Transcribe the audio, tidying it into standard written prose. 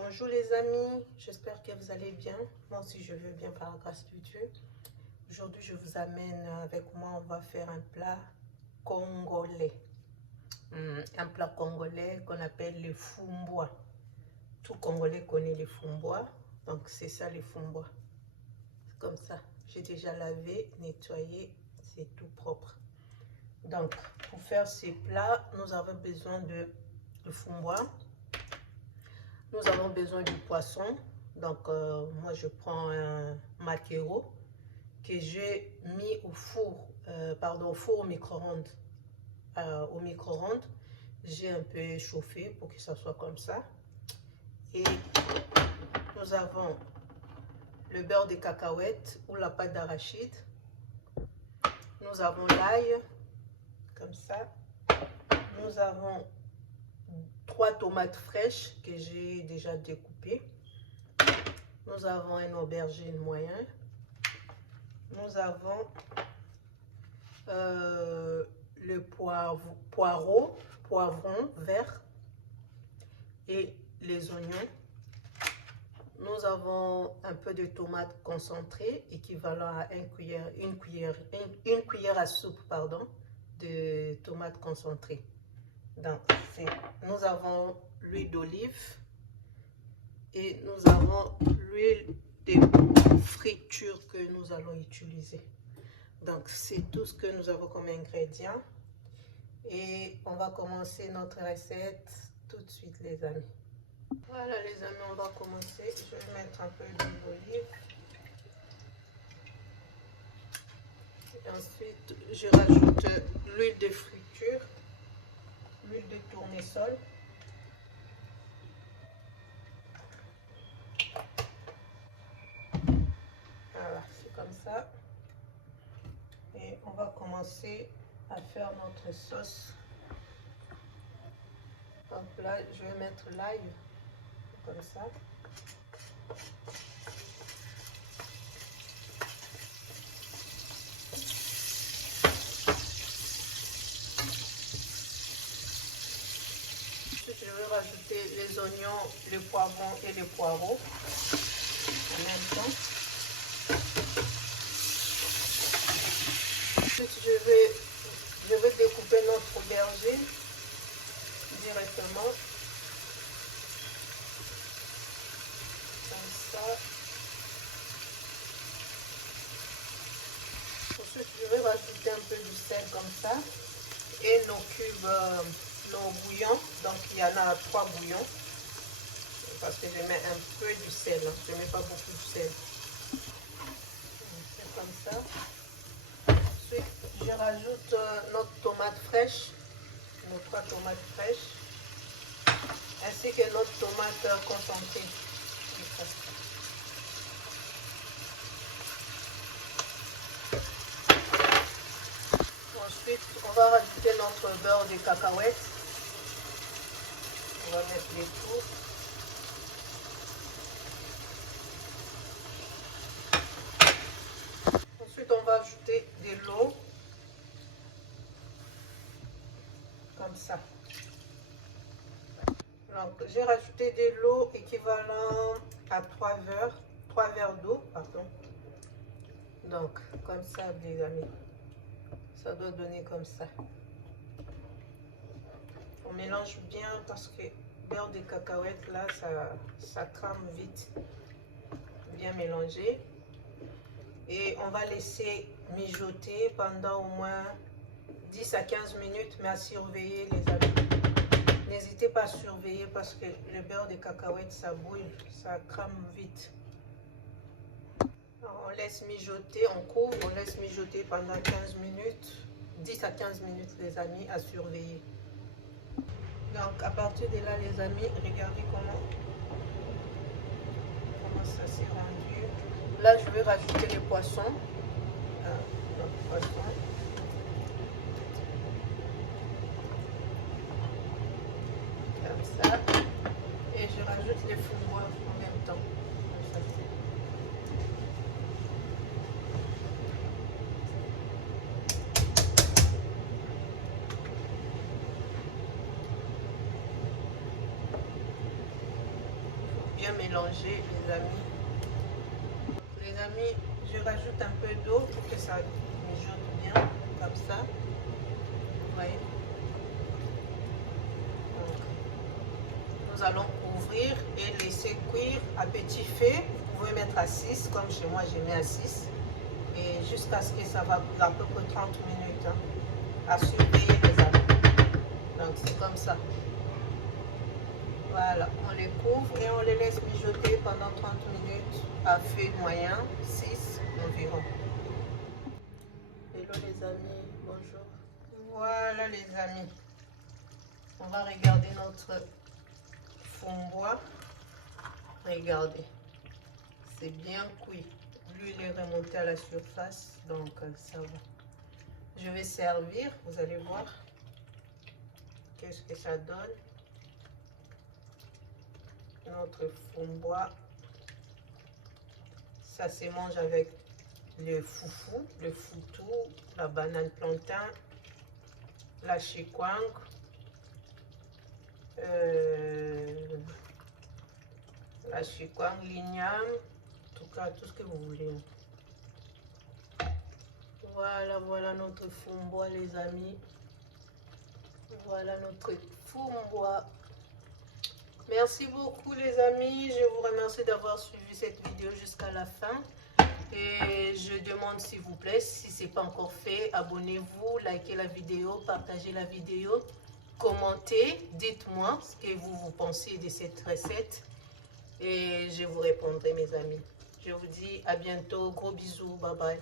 Bonjour les amis, j'espère que vous allez bien. Moi aussi je vais bien par la grâce de Dieu. Aujourd'hui je vous amène avec moi, on va faire un plat congolais. Un plat congolais qu'on appelle le fumboa. Tout Congolais connaît le fumboa, donc c'est ça le fumboa. C'est comme ça, j'ai déjà lavé, nettoyé, c'est tout propre. Donc pour faire ces plats, nous avons besoin de fumboa. Nous avons besoin du poisson. Donc, moi, je prends un maquereau que j'ai mis au four, au four au micro-ondes. Au micro-ondes, j'ai un peu chauffé pour que ça soit comme ça. Et nous avons le beurre de cacahuètes ou la pâte d'arachide. Nous avons l'ail, comme ça. Nous avons 3 tomates fraîches que j'ai déjà découpées. Nous avons un aubergine moyen. Nous avons le poivron vert et les oignons. Nous avons un peu de tomates concentrées équivalent à une cuillère à soupe de tomates concentrées. Donc, nous avons l'huile d'olive et nous avons l'huile de friture que nous allons utiliser. Donc, c'est tout ce que nous avons comme ingrédients. Et on va commencer notre recette tout de suite, les amis. Voilà, les amis, on va commencer. Je vais mettre un peu d'huile d'olive. Et ensuite, je rajoute l'huile de friture, l'huile de tournesol. Voilà, c'est comme ça. Et on va commencer à faire notre sauce. Donc là, je vais mettre l'ail comme ça. Ensuite, je vais rajouter les oignons, le poivron et le poireau en même temps. Ensuite, je vais découper notre aubergine directement. Comme ça. Ensuite, je vais rajouter un peu du sel comme ça. Et nos cubes, nos bouillons. Donc, il y en a 3 bouillons. Parce que je mets un peu du sel. Je ne mets pas beaucoup de sel. C'est comme ça. Ensuite, je rajoute notre tomate fraîche, nos 3 tomates fraîches, ainsi que notre tomate concentrée. Ensuite, on va rajouter notre beurre de cacahuètes. On va mettre les tout. Ensuite, on va ajouter de l'eau. Comme ça. Donc, j'ai rajouté de l'eau équivalent à 3 verres d'eau, pardon. Donc, comme ça, les amis. Ça doit donner comme ça. On mélange bien parce que le beurre de cacahuètes, là, ça crame vite. Bien mélanger. Et on va laisser mijoter pendant au moins 10 à 15 minutes, mais à surveiller, les amis. N'hésitez pas à surveiller parce que le beurre de cacahuètes, ça bouille, ça crame vite. Alors, on laisse mijoter, on couvre, on laisse mijoter pendant 15 minutes, 10 à 15 minutes, les amis, à surveiller. Donc, à partir de là, les amis, regardez comment ça s'est rendu. Là, je vais rajouter les poissons. Notre poisson. Comme ça. Et je rajoute les fumboa en même temps. Comme ça. bien mélanger, les amis. Les amis, je rajoute un peu d'eau pour que ça mijote bien, comme ça. Vous voyez? Donc, nous allons couvrir et laisser cuire à petit feu. Vous pouvez mettre à 6, comme chez moi, j'ai mis à 6. Et jusqu'à ce que ça va à peu près 30 minutes. Hein, à surveiller les amis. Donc, c'est comme ça. Voilà, on les couvre et on les laisse mijoter pendant 30 minutes à feu moyen, 6 environ. Hello les amis, bonjour. Voilà les amis, on va regarder notre fond-bois. Regardez, c'est bien cuit. L'huile est remontée à la surface, donc ça va. Je vais servir, vous allez voir qu'est-ce que ça donne. Notre fond-bois, ça se mange avec le foufou, le foutou, la banane plantain, la chikwang, l'igname, en tout cas tout ce que vous voulez. Voilà, voilà notre fond-bois les amis. Voilà notre fond-bois. Merci beaucoup les amis, je vous remercie d'avoir suivi cette vidéo jusqu'à la fin. Et je demande s'il vous plaît, si ce n'est pas encore fait, abonnez-vous, likez la vidéo, partagez la vidéo, commentez, dites-moi ce que vous pensez de cette recette. Et je vous répondrai mes amis. Je vous dis à bientôt, gros bisous, bye bye.